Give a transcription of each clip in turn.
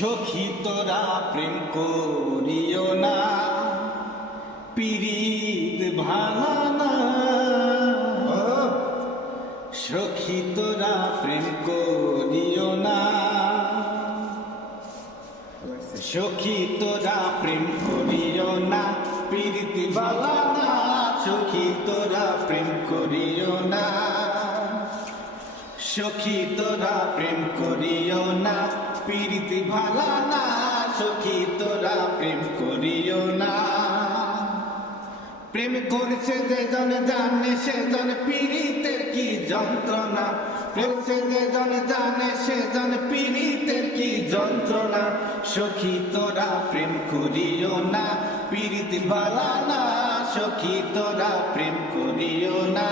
সখী তোরা প্রেম করিও না, পীড়িত ভালা না। সখী তোরা প্রেম করিও না, সখী তোরা প্রেম করিও না, পীড়িত ভালা না। সখী তোরা প্রেম করিও না, সখী তোরা প্রেম করিও না, পীড়িত ভালা না। সখী তোরা প্রেম করিও না। প্রেম করছে যে জন জানে সে জন পীড়িতের কি যন্ত্রণা। প্রেম সে যে জন জানে সে জন পীড়িতের কি যন্ত্রণা। সখী তোরা প্রেম করিও না, পীড়িত ভালা না। সখী তোরা প্রেম করিও না।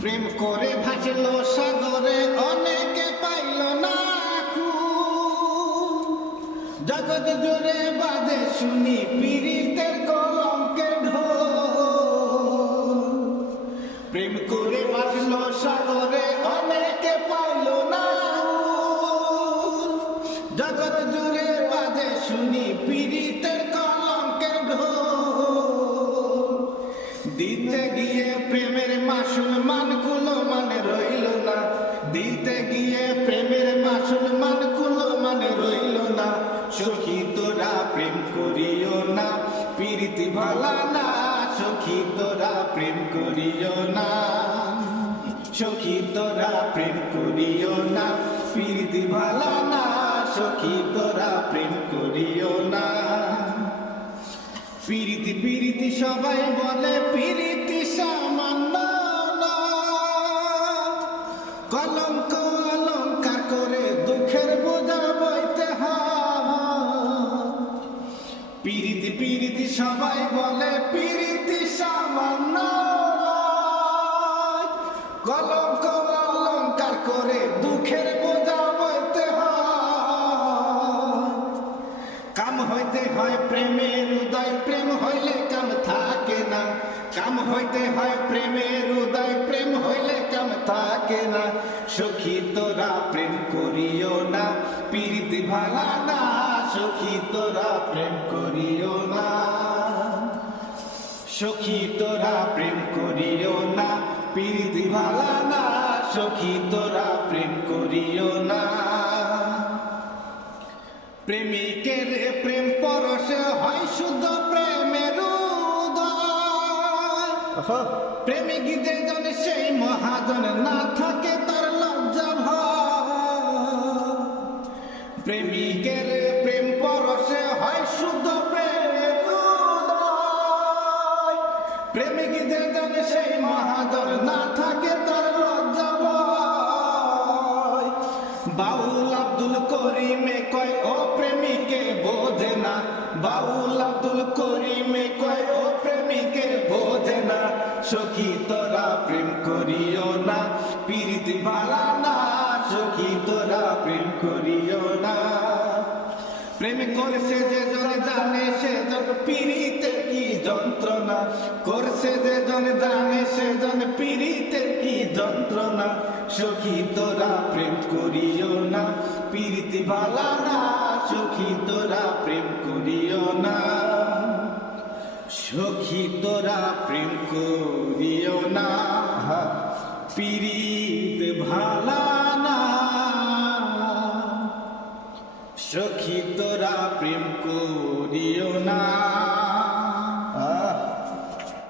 প্রেম করে ভাসলো সাগরে অনেকে পাইল না জগৎ জুড়ে বাজে শুনি পীড়িতের কলঙ্কের ঢোল। প্রেম করে ভাসলো সাগরে অনেকে পাইল না জগৎ জুড়ে বাজে শুনি পীড়িতের কলঙ্কের ঢোল। দিতে গিয়ে প্রেমের মাসুল মানকুলো মানে রইল না। দিতে গিয়ে প্রেমের মাসুল মানকুলো মানে রইল না। সখী তোরা প্রেম করিও না, পীড়িত ভালা না। সখী তোরা প্রেম করিও না, সখী তোরা প্রেম করিও না, পীড়িত ভালা না। সখী তোরা প্রেম করিও না। পীড়িতি পীড়িতি সবাই বলে পীড়িতি সামান্য না। কলঙ্ক অলঙ্কার করে দুঃখের বোঝা বইতে হয়। পীড়িতি পীড়িতি সবাই বলে পীড়িতি সামান্য। কলঙ্ক অলঙ্কার করে দুঃখের বোঝা বইতে হয়। কাম হইতে হয় প্রেমের উদয়, প্রেম হইলে কাম থাকে না। কাম হইতে হয় প্রেমের উদয়, প্রেম হইলে কাম থাকে না। সখী তোরা প্রেম করিও না, পীড়িত ভালা না। সখী তোরা প্রেম করিও না, সখী তোরা প্রেম করিও না, পীড়িত ভালা না। সখী তোরা প্রেম করিও না। প্রেমিকের প্রেম পরশে হয় শুদ্ধ প্রেমের উদয়। প্রেমিক যে জন সেই মহাজন, না থাকে তার লজ্জা ভয়। প্রেমিকের প্রেম পরশে হয় শুদ্ধ প্রেমের উদয়। প্রেমিক যে জন সেই মহাজন, না থাকে তার লজ্জা ভয়। বাউল আব্দুল করিমে কয় ও প্রেমিকে বোঝে না। বাউল আব্দুল করিমে কয় ও প্রেমিকে বোঝে না। সখী তোরা প্রেম করিও না, পীড়িত ভালা না। সখী তোরা প্রেম করিও না। প্রেম করছে যে জন জানে সে জন পীড়িতের কি যন্ত্রণা। করছে যে জন জানে সে জন পীড়িতের কি যন্ত্রণা। সখী তোরা প্রেম করিও না, পীড়িত ভালা না। সখী তোরা প্রেম করিও না, সখী তোরা প্রেম করিও না, পীড়িত ভালা না। সখী তোরা প্রেম করিও না।